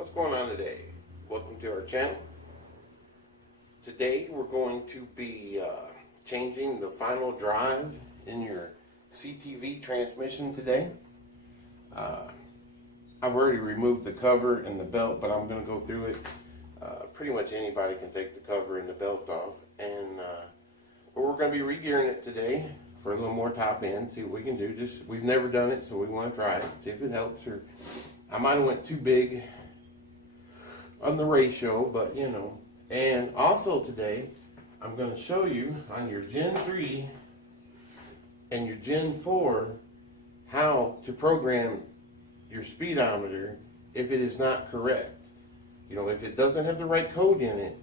What's going on today? Welcome to our channel. Today we're going to be changing the final drive in your CTV transmission today. I've already removed the cover and the belt, but I'm going to go through it. Pretty much anybody can take the cover and the belt off, and but we're going to be re-gearing it today for a little more top end, see what we can do. We've never done it, so we want to try it, see if it helps. Or I might have went too big on the ratio, but you know. And also today, I'm going to show you on your Gen 3 and your Gen 4 how to program your speedometer if it is not correct. You know, if it doesn't have the right code in it,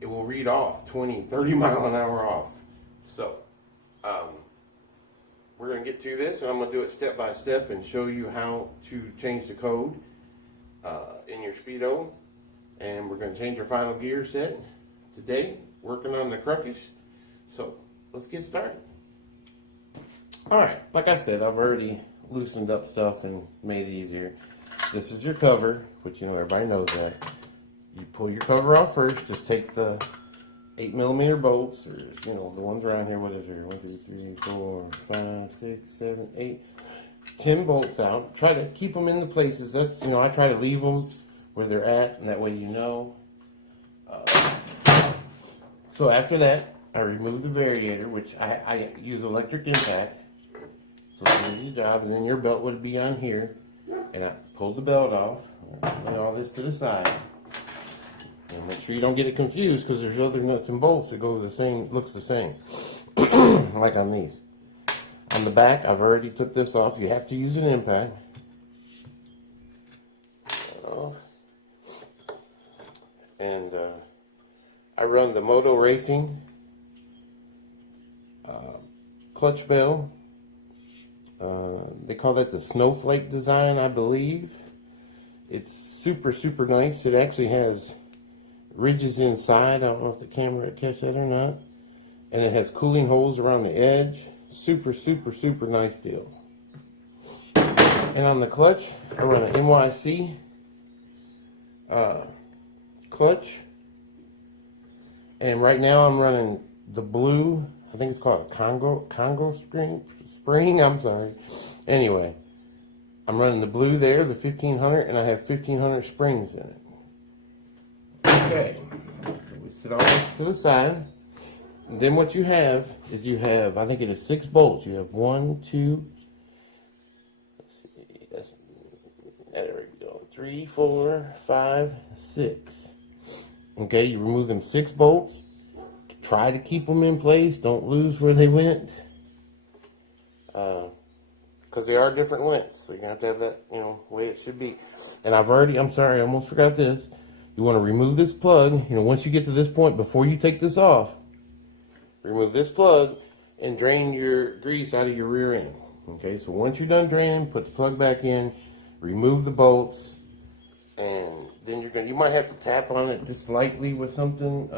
it will read off 20, 30 mile an hour off. So, we're going to get to this, and I'm going to do it step by step and show you how to change the code in your speedo. And we're going to change our final gear set today, working on the Ruckus. So, let's get started. Alright, like I said, I've already loosened up stuff and made it easier. This is your cover, which you know everybody knows that. You pull your cover off first. Just take the 8mm bolts, or you know the ones around here. What is there? 1, 2, 3, 4, 5, 6, 7, 8, 10 bolts out. Try to keep them in the places. That's I try to leave them where they're at, and that way you know. So after that, I remove the variator, which I use electric impact. So here's your job, and then your belt would be on here, and I pulled the belt off, and all this to the side. And make sure you don't get it confused, because there's other nuts and bolts that go the same, looks the same, like on these. On the back, I've already took this off. You have to use an impact. Off. And I run the Moto Racing clutch bell. They call that the snowflake design, I believe. It's super, super nice. It actually has ridges inside. I don't know if the camera will catch that or not. And it has cooling holes around the edge. Super, super, super nice deal. And on the clutch, I run an NYC clutch. And right now I'm running the blue, I think it's called a Congo spring, I'm sorry. Anyway, I'm running the blue there, the 1500, and I have 1500 springs in it. Okay, so we set all this to the side. And then what you have is I think it is 6 bolts. You have 1, 2, let's see, there we go, 3, 4, 5, 6. Okay, you remove them 6 bolts. Try to keep them in place. Don't lose where they went. Because they are different lengths. So you're going to have that, way it should be. And I'm sorry, I almost forgot this. You want to remove this plug. Once you get to this point, before you take this off, remove this plug and drain your grease out of your rear end. Okay, so once you're done draining, put the plug back in, remove the bolts, and then you might have to tap on it just lightly with something.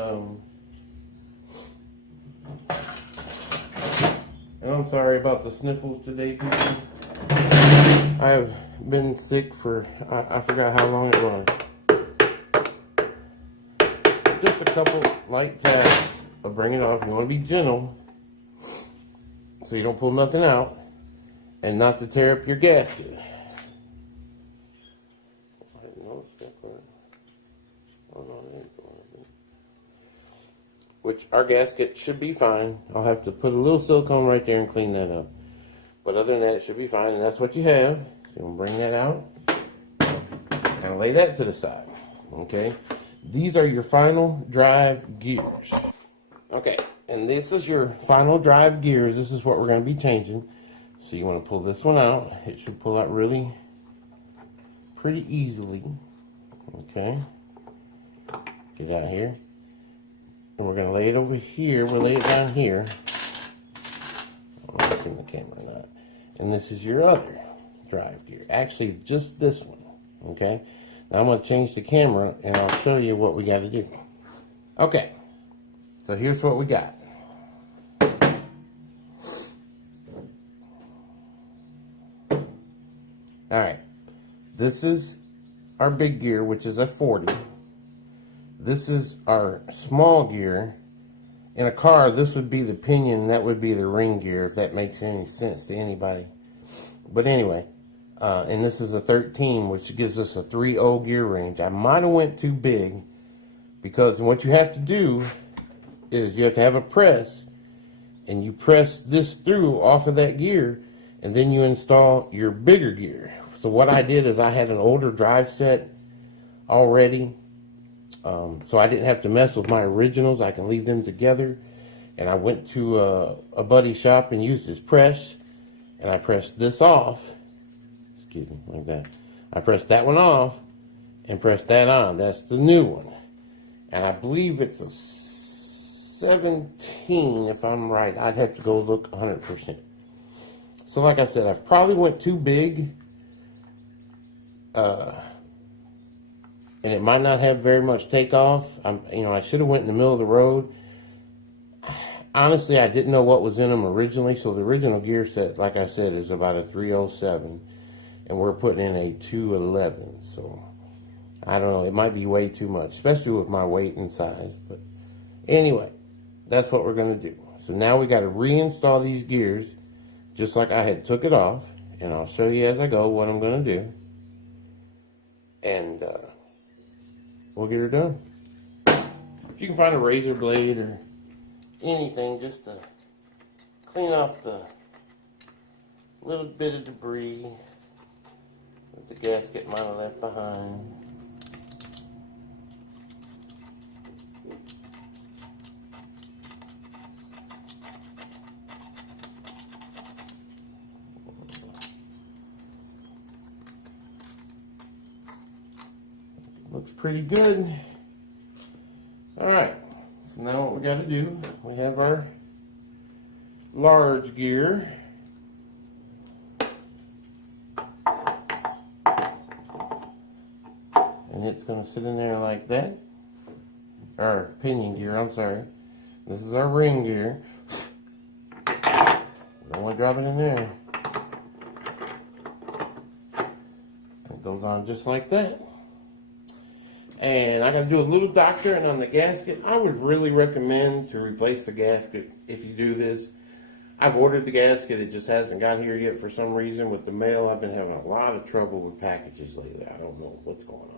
And I'm sorry about the sniffles today, people. I have been sick for, I forgot how long it was. Just a couple light taps of bring it off. You want to be gentle so you don't pull nothing out and not to tear up your gasket. I didn't notice that part. Oh, no, that ain't going. Which our gasket should be fine. I'll have to put a little silicone right there and clean that up. But other than that, it should be fine, and that's what you have. So you'll bring that out and lay that to the side. Okay? These are your final drive gears. Okay, and this is your final drive gears. This is what we're going to be changing. So you want to pull this one out. It should pull out really pretty easily. Okay? Get out here. And we're going to lay it over here. We'll lay it down here. I don't know if it's in the camera or not. And this is your other drive gear. Actually, just this one. Okay? Now I'm going to change the camera and I'll show you what we got to do. Okay. So here's what we got. Alright. This is our big gear, which is a 40. This is our small gear. In a car, this would be the pinion, that would be the ring gear, if that makes any sense to anybody. But anyway, and this is a 13, which gives us a 3/0 gear range. I might have went too big, because what you have to do is you have to have a press, and you press this through off of that gear, and then you install your bigger gear. So what I did is I had an older drive set already, so I didn't have to mess with my originals. I can leave them together. And I went to a buddy's shop and used his press, and I pressed this off. Excuse me, like that. I pressed that one off and pressed that on. That's the new one. And I believe it's a 17, if I'm right. I'd have to go look 100%. So like I said, I probably went too big. And it might not have very much takeoff. I should have went in the middle of the road. Honestly, I didn't know what was in them originally. So the original gear set, like I said, is about a 307. And we're putting in a 211. So I don't know. It might be way too much, especially with my weight and size. But anyway, that's what we're going to do. So now we got to reinstall these gears, just like I had took it off. And I'll show you as I go what I'm going to do. And we'll get her done. If you can find a razor blade or anything just to clean off the little bit of debris that the gasket might have left behind. Looks pretty good. Alright, so now what we got to do, we have our large gear. And it's going to sit in there like that. Our pinion gear, I'm sorry. This is our ring gear. Don't want to drop it in there. It goes on just like that. And I got to do a little doctoring on the gasket. I would really recommend to replace the gasket if you do this. I've ordered the gasket. It just hasn't got here yet for some reason. With the mail, I've been having a lot of trouble with packages lately. I don't know what's going on.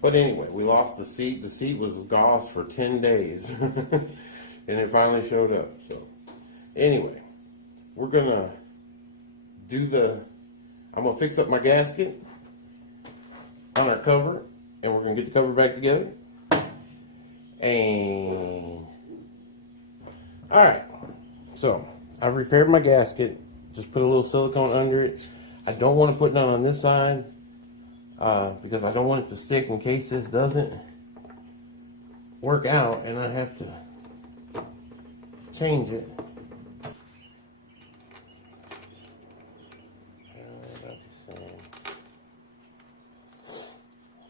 But anyway, we lost the seat. The seat was gauze for 10 days. And it finally showed up. So anyway, we're going to do I'm going to fix up my gasket on our cover. And we're going to get the cover back together. And alright. So I've repaired my gasket. Just put a little silicone under it. I don't want to put none on this side. Because I don't want it to stick in case this doesn't work out. And I have to change it.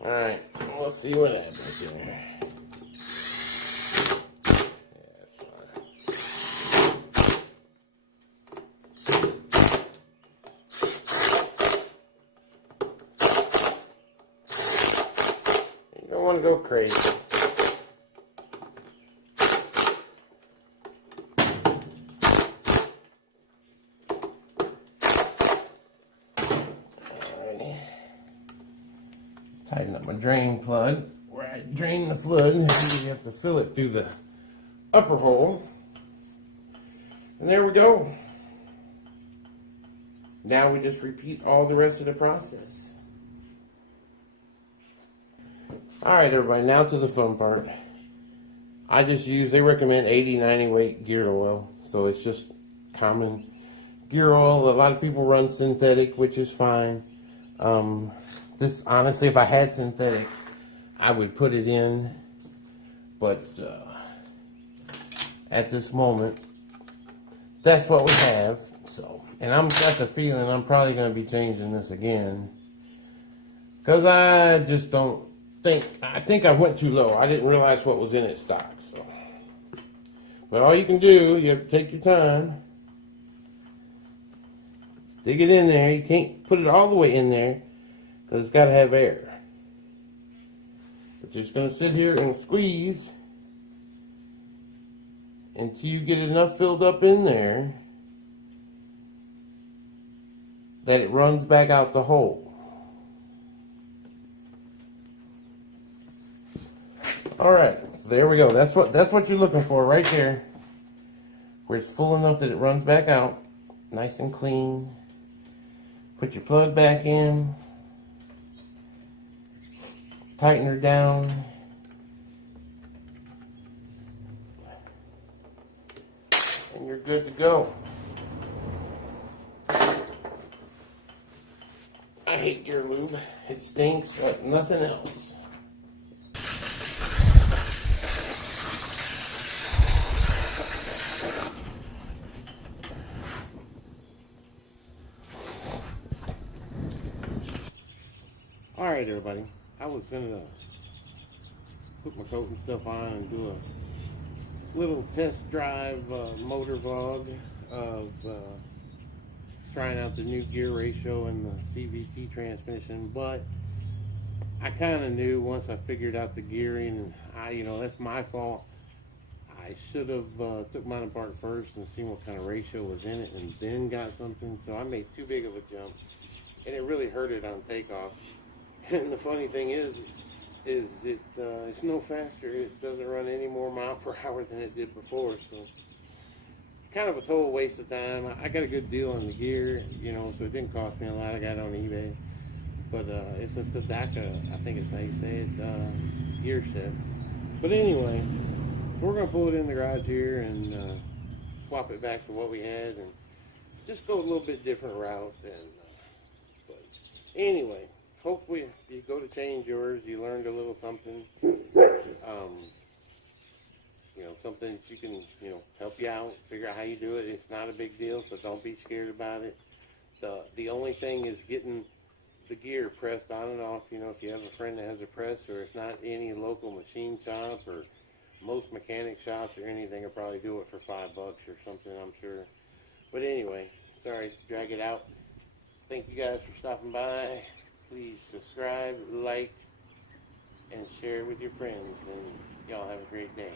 Alright, let's see what happens here. You don't want to go crazy. Tighten up my drain plug where I drain the fluid. You have to fill it through the upper hole. And there we go. Now we just repeat all the rest of the process. Alright everybody, now to the fun part. They recommend 80-90 weight gear oil. So it's just common gear oil. A lot of people run synthetic, which is fine. This, honestly, if I had synthetic, I would put it in, but at this moment, that's what we have. So, and I'm got the feeling I'm probably going to be changing this again, because I just don't think, I think I went too low. I didn't realize what was in it stock. So, but all you can do, you have to take your time, stick it in there. You can't put it all the way in there, because it's got to have air. But you're just going to sit here and squeeze until you get enough filled up in there that it runs back out the hole. Alright, so there we go. That's what you're looking for right there. Where it's full enough that it runs back out. Nice and clean. Put your plug back in. Tighten her down. And you're good to go. I hate gear lube. It stinks like nothing else. Alright everybody, I was going to put my coat and stuff on and do a little test drive motor vlog of trying out the new gear ratio and the CVT transmission, but I kind of knew once I figured out the gearing, and that's my fault. I should have took mine apart first and seen what kind of ratio was in it and then got something, so I made too big of a jump and it really hurt it on takeoff. And the funny thing is it's no faster. It doesn't run any more mile per hour than it did before. So kind of a total waste of time. I got a good deal on the gear, so it didn't cost me a lot. I got it on eBay. But it's a Tadaka, I think it's how you say it, gear set. But anyway, so we're going to pull it in the garage here and swap it back to what we had and just go a little bit different route. But anyway, hopefully, if you go to change yours, you learned a little something. Something that you can, help you out, figure out how you do it. It's not a big deal, so don't be scared about it. The only thing is getting the gear pressed on and off. If you have a friend that has a press, or if not any local machine shop, or most mechanic shops or anything, will probably do it for $5 or something, I'm sure. But anyway, sorry to drag it out. Thank you guys for stopping by. Please subscribe, like, and share with your friends, and y'all have a great day.